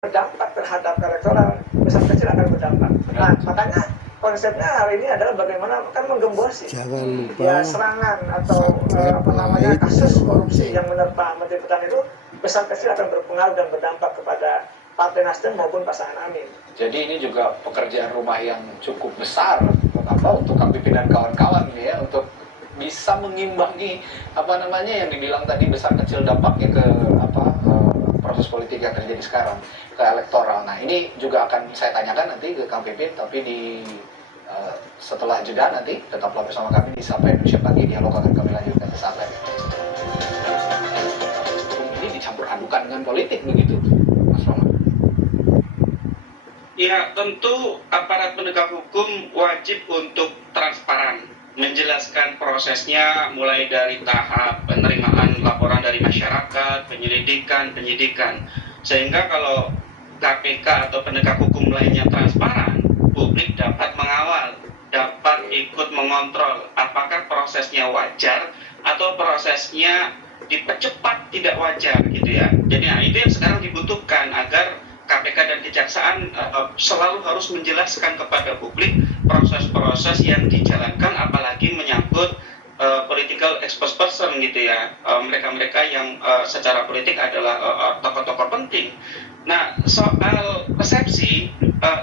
berdampak terhadap elektoral, besar kecil akan berdampak. Nah, makanya konsepnya hari ini adalah bagaimana kan menggembosi ya serangan atau kasus korupsi yang menerpa Menteri Pertahanan itu besar kecil akan berpengaruh dan berdampak kepada Partai Nasdem maupun pasangan Amin. Jadi ini juga pekerjaan rumah yang cukup besar untuk Kang Pipin dan kawan-kawan ya, untuk bisa mengimbangi yang dibilang tadi besar kecil dampaknya ke proses politik yang terjadi sekarang ke elektoral. Nah ini juga akan saya tanyakan nanti ke Kang Pipin, tapi setelah jeda nanti tetaplah bersama kami di Sapa Indonesia Pagi. Dialog akan kami lanjutkan ke sahabat. Ini dicampur adukan dengan politik begitu, Mas Roma? Ya, tentu aparat penegak hukum wajib untuk transparan, menjelaskan prosesnya mulai dari tahap penerimaan laporan dari masyarakat, penyidikan, sehingga kalau KPK atau penegak hukum lainnya transparan, publik dapat mengawal, dapat ikut mengontrol apakah prosesnya wajar atau prosesnya dipercepat tidak wajar gitu ya. Jadi itu yang sekarang dibutuhkan agar KPK dan Kejaksaan selalu harus menjelaskan kepada publik proses-proses yang dijalankan, apalagi menyangkut political exposed person gitu ya, mereka-mereka yang secara politik adalah tokoh-tokoh penting. Nah, soal persepsi,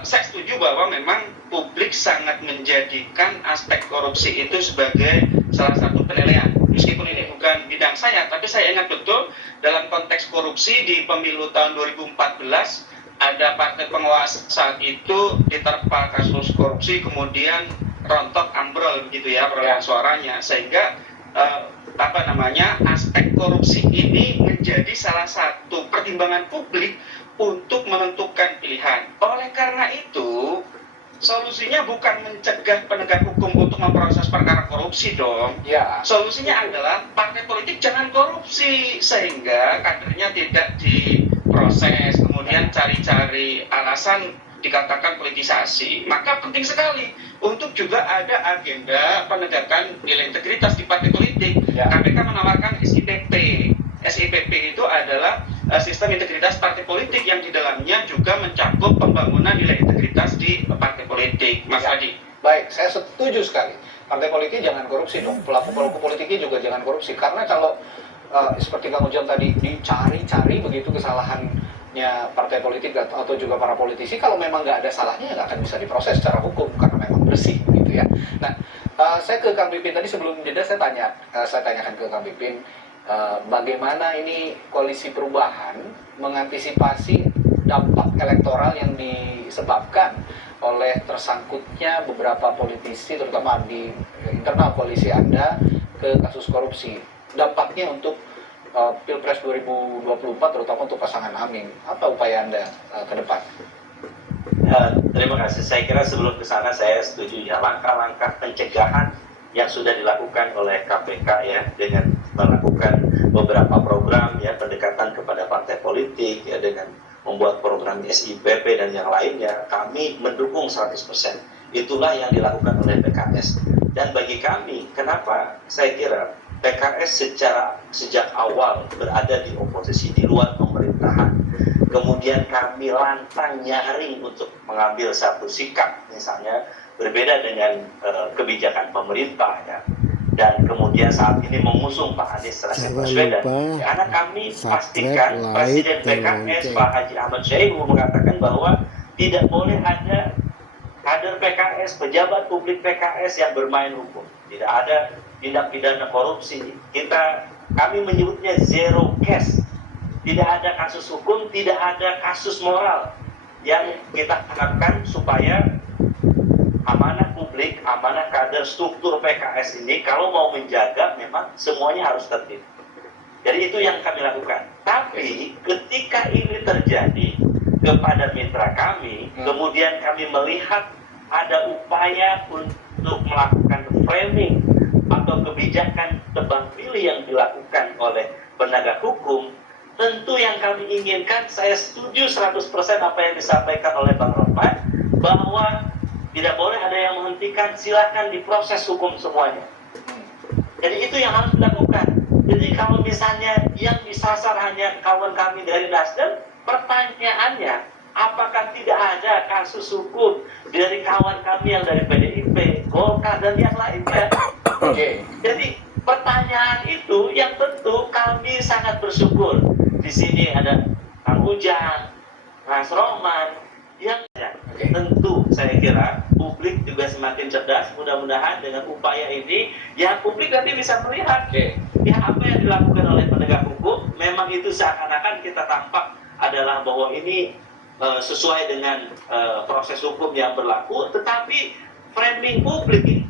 saya setuju bahwa memang publik sangat menjadikan aspek korupsi itu sebagai salah satu penilaian. Meskipun ini bukan bidang saya, tapi saya ingat betul dalam konteks korupsi di pemilu tahun 2014, ada partai penguasa saat itu diterpa kasus korupsi, kemudian rontok ambrol begitu ya perolehan suaranya, sehingga aspek korupsi ini menjadi salah satu pertimbangan publik untuk menentukan pilihan. Oleh karena itu, solusinya bukan mencegah penegak hukum untuk memproses perkara korupsi dong. Ya. Solusinya adalah partai politik jangan korupsi sehingga kadernya tidak diproses, kemudian cari-cari alasan dikatakan politisasi. Maka penting sekali untuk juga ada agenda penegakan nilai integritas di partai politik. Ya. KPK menawarkan SIPP. SIPP itu adalah sistem integritas partai politik yang di dalamnya juga mencakup pembangunan nilai integritas di partai politik. Mas Adi. Baik, saya setuju sekali. Partai politik jangan korupsi dong. Pelaku-pelaku politiknya juga jangan korupsi. Karena kalau seperti Kang Ujang tadi dicari-cari begitu kesalahannya partai politik atau juga para politisi, kalau memang nggak ada salahnya nggak akan bisa diproses secara hukum karena memang bersih gitu ya. Nah, saya ke Kang Pipin tadi sebelum jeda saya tanyakan ke Kang Pipin, bagaimana ini koalisi perubahan mengantisipasi dampak elektoral yang disebabkan oleh tersangkutnya beberapa politisi terutama di internal koalisi Anda ke kasus korupsi. Dampaknya untuk Pilpres 2024 terutama untuk pasangan Amin. Apa upaya Anda ke depan? Terima kasih. Saya kira sebelum ke sana saya setuju ya, langkah-langkah pencegahan yang sudah dilakukan oleh KPK ya, dengan melakukan beberapa program ya pendekatan kepada partai politik ya, dengan membuat program SIPP dan yang lainnya, kami mendukung 100%. Itulah yang dilakukan oleh PKS. Dan bagi kami, kenapa saya kira PKS sejak awal berada di oposisi di luar pemerintahan, kemudian kami lantang nyaring untuk mengambil satu sikap, misalnya berbeda dengan kebijakan pemerintah ya, dan kemudian saat ini mengusung Pak Anies Rashid Baswedan, karena kami pastikan Presiden PKS Pak Haji Ahmad Syaihu mengatakan bahwa tidak boleh ada kader PKS, pejabat publik PKS yang bermain hukum, tidak ada tindak pidana korupsi. Kami menyebutnya zero case, tidak ada kasus hukum, tidak ada kasus moral. Yang kita harapkan supaya amanah publik, amanah kader struktur PKS ini kalau mau menjaga memang semuanya harus tertib. Jadi itu yang kami lakukan. Tapi ketika ini terjadi kepada mitra kami, kemudian kami melihat ada upaya untuk melakukan framing atau kebijakan tebang pilih yang dilakukan oleh penegak hukum, tentu yang kami inginkan, saya setuju 100% apa yang disampaikan oleh Bang Rohman, bahwa tidak boleh ada yang menghentikan, silakan diproses hukum semuanya. Jadi itu yang harus dilakukan. Jadi kalau misalnya yang disasar hanya kawan kami dari Nasdem, pertanyaannya, apakah tidak ada kasus hukum dari kawan kami yang dari PDIP, Golkar, dan yang lainnya? Oke. Jadi pertanyaan itu yang tentu kami sangat bersyukur. Di sini ada Kang Ujang, Mas Roman, yang tentu saya kira publik juga semakin cerdas. Mudah-mudahan dengan upaya ini, ya publik nanti bisa melihat ya apa yang dilakukan oleh penegak hukum. Memang itu seakan-akan kita tampak adalah bahwa ini sesuai dengan proses hukum yang berlaku, tetapi framing publik ini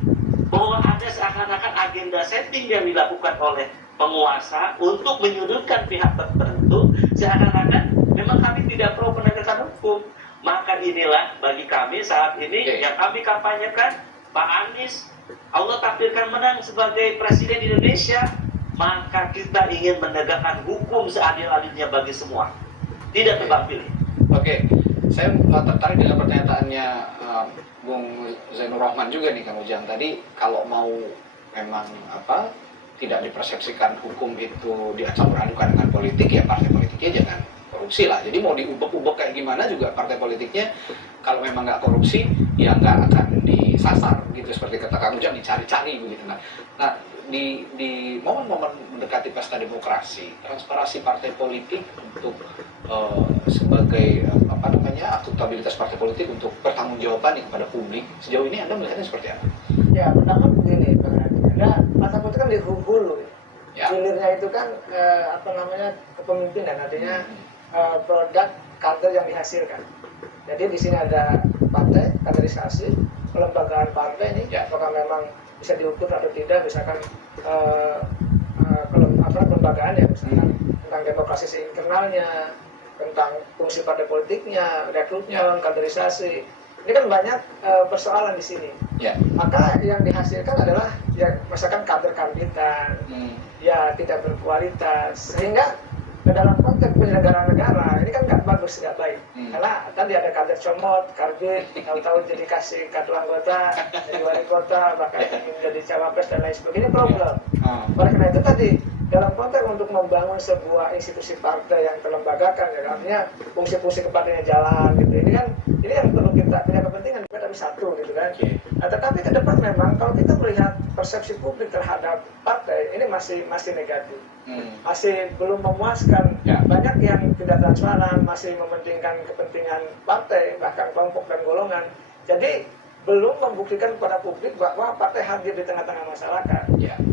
bahwa ada seakan-akan agenda setting yang dilakukan oleh penguasa untuk menyudutkan pihak tertentu, seakan-akan memang kami tidak pro penegakan hukum. Maka inilah bagi kami saat ini yang kami kampanyekan, Pak Anies, Allah takdirkan menang sebagai Presiden Indonesia, maka kita ingin menegakkan hukum seadil-adilnya bagi semua, tidak tebang pilih. Oke, saya tertarik dengan pernyataannya Bung Zainur Rahman juga nih, Kang Ujang tadi, kalau mau memang tidak dipersepsikan hukum itu diacamur adukan dengan politik, ya partai politiknya jangan korupsi lah. Jadi mau diubek-ubek kayak gimana juga partai politiknya kalau memang nggak korupsi ya nggak akan disasar gitu, seperti kata Kang Ujang, dicari-cari begitu. Nah di momen-momen mendekati pesta demokrasi, transparansi partai politik untuk sebagai akuntabilitas partai politik untuk pertanggungjawaban kepada publik, sejauh ini Anda melihatnya seperti apa? Ya, pertama begini, partai politik kan di hulu. Ya. Hilirnya itu kan kepemimpinan, artinya produk kader yang dihasilkan. Jadi di sini ada partai, kaderisasi, kelembagaan partai ini, apakah memang bisa diukur atau tidak, misalkan kelembagaan ya, misalkan tentang demokrasi internalnya, tentang fungsi partai politiknya, rekrutmen, kaderisasi. Ini kan banyak persoalan di sini. Maka yang dihasilkan adalah ya misalkan kader kambitan, ya tidak berkualitas, sehingga dalam konteks penyelenggaraan negara ini kan nggak bagus, nggak baik. Karena tadi ada kader comot, karbit, tahu-tahu jadi kasih kartu anggota, jadi wali kota, bahkan ingin jadi cawapres dan lain sebagainya, problem. Oleh karena itu tadi dalam konteks untuk membangun sebuah institusi partai yang terlembagakan, ya, artinya fungsi-fungsi kepartainya jalan gitu. Ini yang perlu kita punya kepentingan, tapi satu gitu kan. Nah, tetapi ke depan memang kalau kita melihat persepsi publik terhadap partai ini masih negatif, masih belum memuaskan. Banyak yang tidak transparan, masih mementingkan kepentingan partai, bahkan kelompok dan golongan. Jadi belum membuktikan kepada publik bahwa partai hadir di tengah-tengah masyarakat.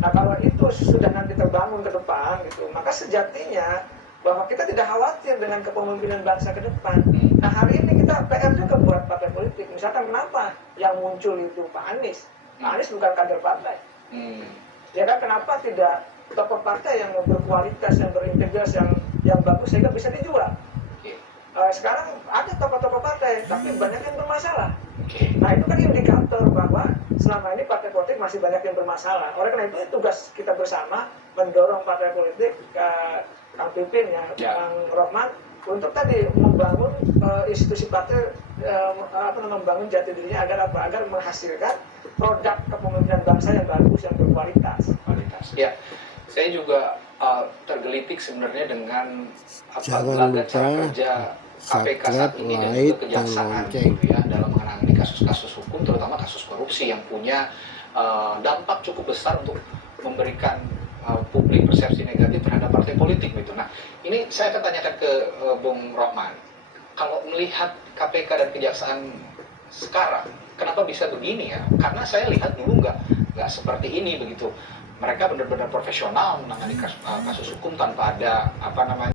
Nah, kalau itu sudah nanti terbangun ke depan gitu, maka sejatinya bahwa kita tidak khawatir dengan kepemimpinan bangsa ke depan. Nah, hari ini kita PR juga buat partai politik. Misalkan kenapa yang muncul itu Pak Anies? Pak Anies bukan kader partai. Ya kan, kenapa tidak tokoh partai yang berkualitas, yang berintegritas, yang bagus sehingga bisa dijual? Sekarang ada tokoh-tokoh partai, tapi banyak yang bermasalah. Nah, itu kan indikator bahwa selama ini partai politik masih banyak yang bermasalah. Oleh karena itu tugas kita bersama mendorong partai politik, Kang Pipin ya, Kang Rohman, untuk tadi membangun institusi partai, membangun jati dirinya agar menghasilkan produk kepemimpinan bangsa yang bagus, yang berkualitas. Ya, saya juga tergelitik sebenarnya dengan laga cara kerja KPK saat ini dan juga kejaksaan gitu ya, dalam menangani kasus-kasus hukum, terutama kasus korupsi yang punya dampak cukup besar untuk memberikan publik persepsi negatif terhadap partai politik gitu. Nah, ini saya akan tanyakan ke Bung Rohman, kalau melihat KPK dan kejaksaan sekarang, kenapa bisa begini ya? Karena saya lihat dulu nggak seperti ini begitu. Mereka benar-benar profesional menangani kasus hukum tanpa ada